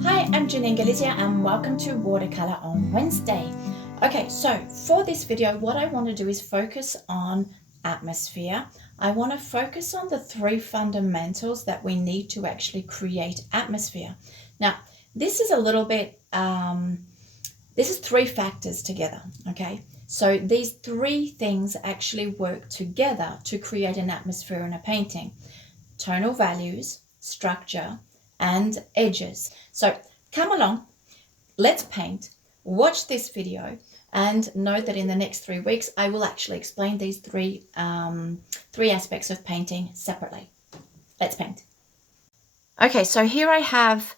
Hi, I'm Janine Gallizia and welcome to Watercolor on Wednesday. Okay, so for this video, what I want to do is focus on atmosphere. I want to focus on the three fundamentals that we need to actually create atmosphere. Now, this is a little bit, this is three factors together, okay? So these three things actually work together to create an atmosphere in a painting. Tonal values, structure, and edges. So come along, let's paint, watch this video, and know that in the next 3 weeks, I will actually explain these three aspects of painting separately. Let's paint. Okay, so here I have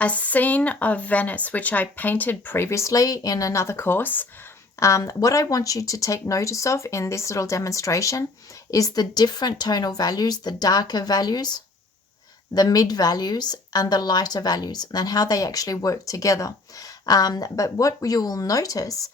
a scene of Venice, which I painted previously in another course. What I want you to take notice of in this little demonstration is the different tonal values, the darker values, the mid values, and the lighter values, and how they actually work together. But what you will notice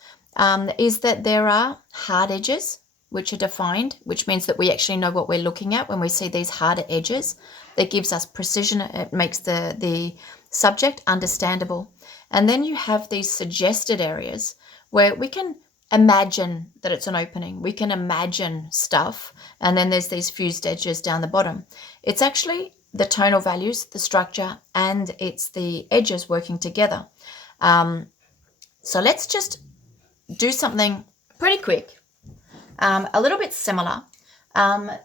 is that there are hard edges which are defined, which means that we actually know what we're looking at when we see these harder edges. That gives us precision. It makes the subject understandable. And then you have these suggested areas where we can imagine that it's an opening. We can imagine stuff. And then there's these fused edges down the bottom. It's actually the tonal values, the structure, and it's the edges working together. So let's just do something pretty quick, a little bit similar,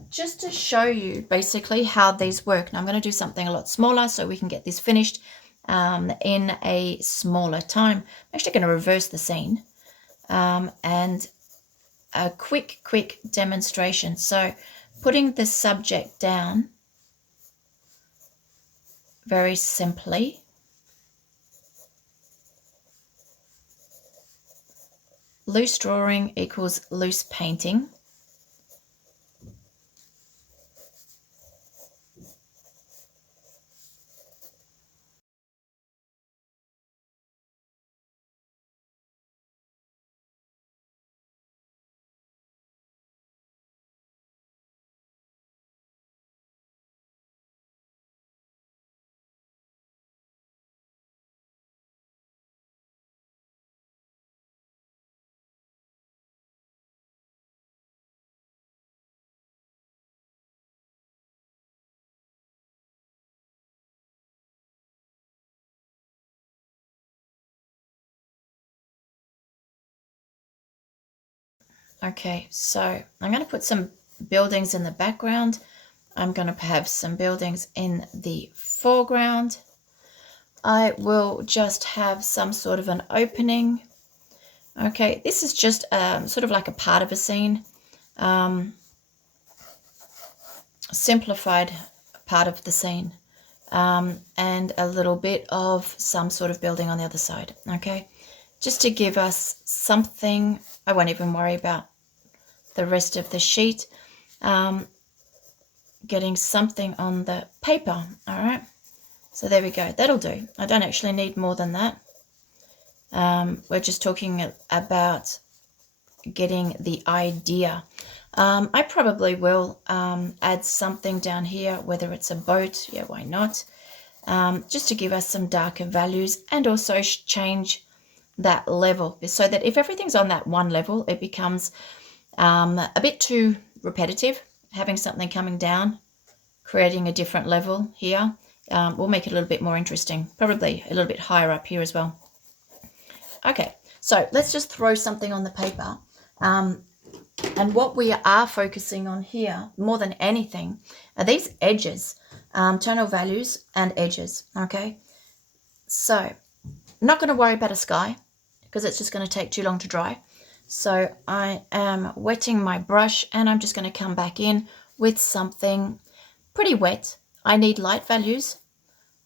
just to show you basically how these work. Now I'm going to do something a lot smaller so we can get this finished in a smaller time. I'm actually going to reverse the scene and a quick demonstration. So putting the subject down very simply. Loose drawing equals loose painting. Okay, so I'm going to put some buildings in the background. I'm going to have some buildings in the foreground. I will just have some sort of an opening. Okay, this is just sort of like a part of a scene, simplified part of the scene, and a little bit of some sort of building on the other side. Okay, just to give us something. I won't even worry about the rest of the sheet. Getting something on the paper. All right, so there we go. That'll do. I don't actually need more than that. We're just talking about getting the idea. I probably will add something down here, whether it's a boat. Yeah, why not? Just to give us some darker values and also change that level so that if everything's on that one level, it becomes a bit too repetitive. Having something coming down, creating a different level here, will make it a little bit more interesting, probably a little bit higher up here as well. Okay, so let's just throw something on the paper. And what we are focusing on here, more than anything, are these edges, tonal values and edges, okay? So I'm not going to worry about a sky because it's just going to take too long to dry. So I am wetting my brush and I'm just going to come back in with something pretty wet. I need light values.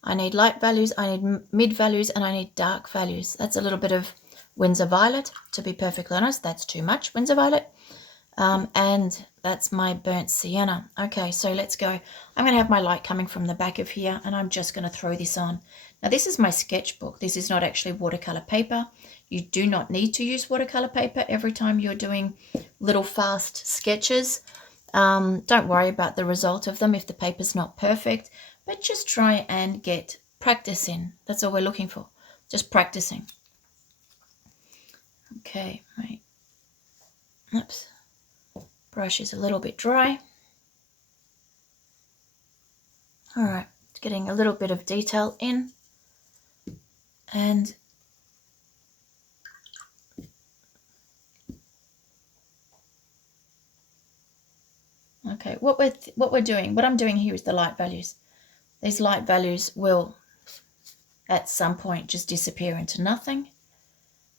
I need light values, I need mid values, and I need dark values. That's a little bit of Winsor Violet, to be perfectly honest. That's too much Winsor Violet. And that's my burnt sienna. Okay, so let's go. I'm going to have my light coming from the back of here, and I'm just going to throw this on. Now, this is my sketchbook. This is not actually watercolor paper. You do not need to use watercolor paper every time you're doing little fast sketches. Don't worry about the result of them if the paper's not perfect, but just try and get practicing. That's all we're looking for, just practicing. Okay, my brush is a little bit dry. All right, getting a little bit of detail in, and okay, what I'm doing here is the light values. These light values will at some point just disappear into nothing,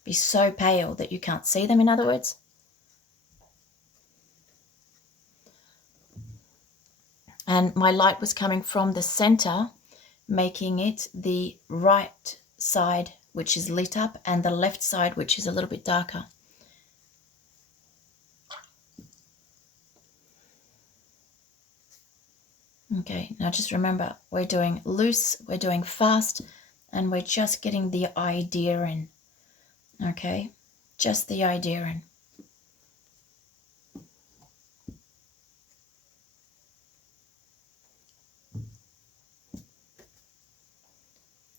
be so pale that you can't see them, in other words. And my light was coming from the center, making it the right side, which is lit up, and the left side, which is a little bit darker. Okay, now just remember, we're doing loose, we're doing fast, and we're just getting the idea in. Okay, just the idea in.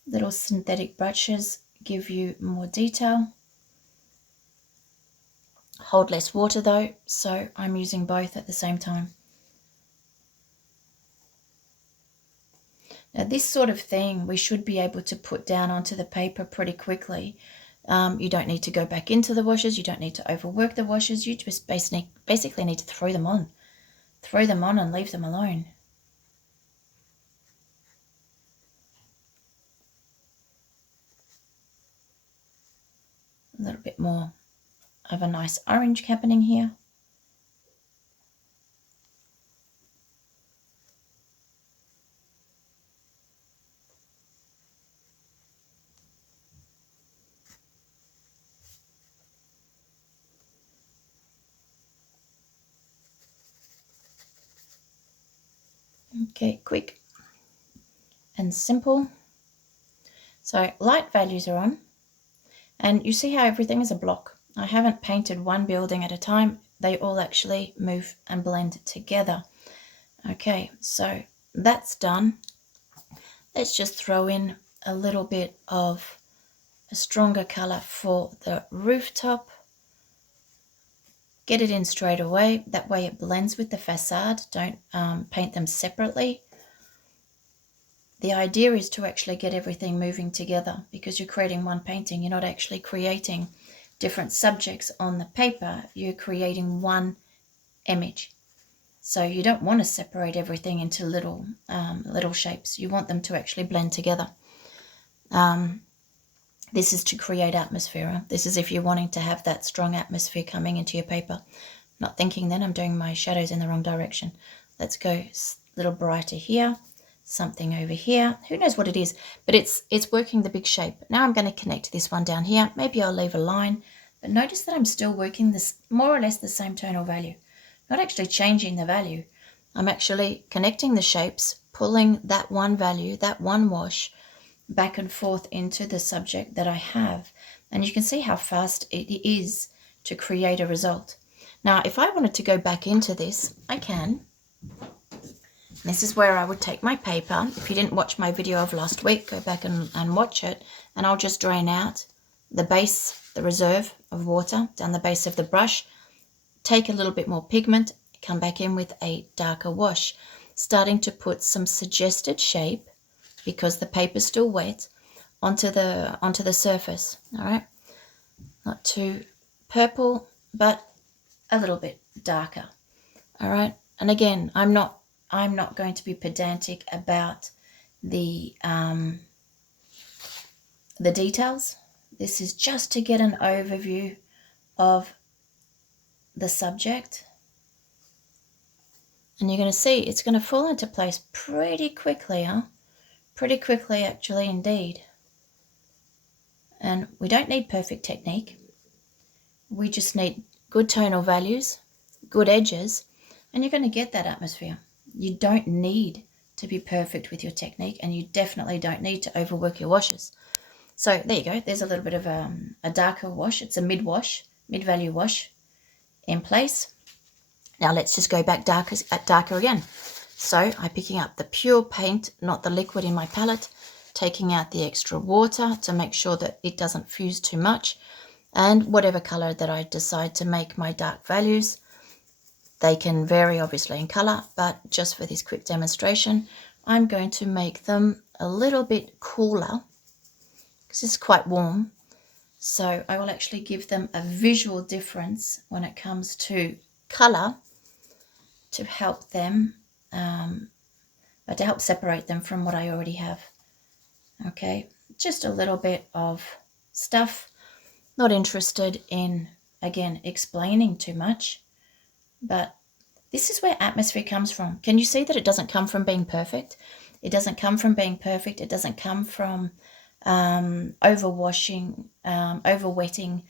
Little synthetic brushes give you more detail. Hold less water though, so I'm using both at the same time. Now this sort of thing we should be able to put down onto the paper pretty quickly. You don't need to go back into the washes, you don't need to overwork the washes, you just basically need to throw them on. Throw them on and leave them alone. A little bit more of a nice orange happening here. Okay, quick and simple. So light values are on, and you see how everything is a block. I haven't painted one building at a time. They all actually move and blend together. Okay, so that's done. Let's just throw in a little bit of a stronger color for the rooftop. Get it in straight away. That way it blends with the facade. Don't paint them separately. The idea is to actually get everything moving together, because you're creating one painting. You're not actually creating different subjects on the paper. You're creating one image. So you don't want to separate everything into little shapes. You want them to actually blend together. This is to create atmosphere. This is if you're wanting to have that strong atmosphere coming into your paper. Not thinking then I'm doing my shadows in the wrong direction. Let's go a little brighter here. Something over here. Who knows what it is, but it's working the big shape. Now I'm going to connect this one down here. Maybe I'll leave a line, but notice that I'm still working this more or less the same tonal value. Not actually changing the value. I'm actually connecting the shapes, pulling that one value, that one wash, back and forth into the subject that I have. And you can see how fast it is to create a result. Now, if I wanted to go back into this, I can. This is where I would take my paper. If you didn't watch my video of last week, go back and watch it. And I'll just drain out the base, the reserve of water down the base of the brush. Take a little bit more pigment, come back in with a darker wash, starting to put some suggested shape, because the paper's still wet, onto the surface. All right, not too purple, but a little bit darker. All right, and again, I'm not going to be pedantic about the details. This is just to get an overview of the subject. And you're going to see it's going to fall into place pretty quickly, huh? Pretty quickly, actually, indeed. And we don't need perfect technique. We just need good tonal values, good edges, and you're going to get that atmosphere. You don't need to be perfect with your technique, and you definitely don't need to overwork your washes. So there you go. There's a little bit of a darker wash. It's a mid-value wash in place. Now let's just go back darker again. So I'm picking up the pure paint, not the liquid in my palette, taking out the extra water to make sure that it doesn't fuse too much. And whatever color that I decide to make my dark values, they can vary obviously in color, but just for this quick demonstration, I'm going to make them a little bit cooler because it's quite warm. So I will actually give them a visual difference when it comes to color to help them, to help separate them from what I already have. Okay, just a little bit of stuff. Not interested in, again, explaining too much, but this is where atmosphere comes from. Can you see that it doesn't come from being perfect? It doesn't come from being perfect. It doesn't come from overwashing, overwetting,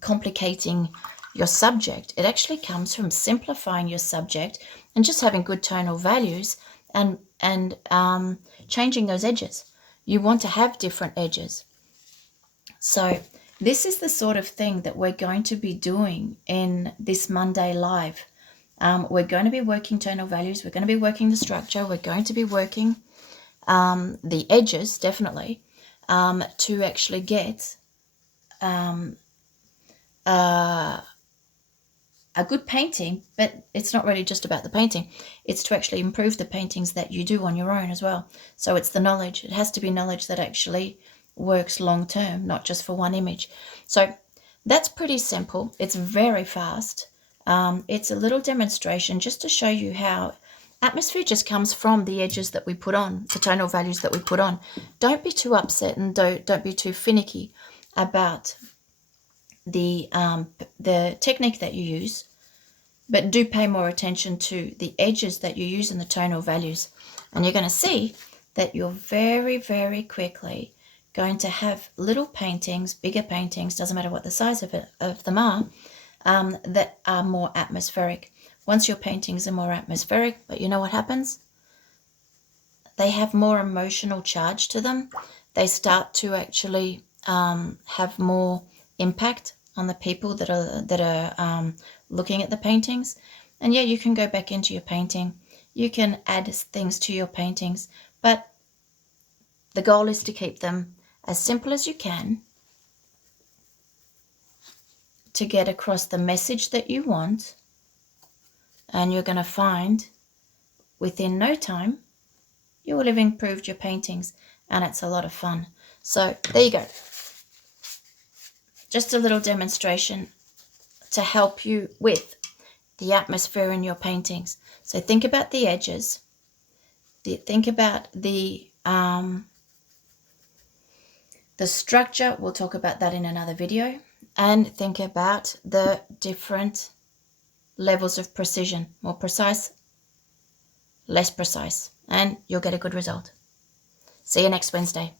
complicating your subject. It actually comes from simplifying your subject and just having good tonal values and changing those edges. You want to have different edges. So this is the sort of thing that we're going to be doing in this Monday live. We're going to be working tonal values. We're going to be working the structure. We're going to be working the edges, definitely, to actually get a good painting. But it's not really just about the painting. It's to actually improve the paintings that you do on your own as well. So it's the knowledge. It has to be knowledge that actually works long term, not just for one image. So that's pretty simple. It's very fast. It's a little demonstration just to show you how atmosphere just comes from the edges that we put on, the tonal values that we put on. Don't be too upset and don't be too finicky about the technique that you use, but do pay more attention to the edges that you use in the tonal values. And you're going to see that you're very, very quickly going to have little paintings, bigger paintings, doesn't matter what the size of them are, that are more atmospheric. Once your paintings are more atmospheric, but you know what happens? They have more emotional charge to them. They start to actually have more impact on the people that are looking at the paintings. And yeah, you can go back into your painting. You can add things to your paintings, but the goal is to keep them as simple as you can to get across the message that you want. And you're going to find within no time you will have improved your paintings, and it's a lot of fun. So there you go. Just a little demonstration to help you with the atmosphere in your paintings. So think about the edges. Think about the structure. We'll talk about that in another video. And think about the different levels of precision. More precise, less precise. And you'll get a good result. See you next Wednesday.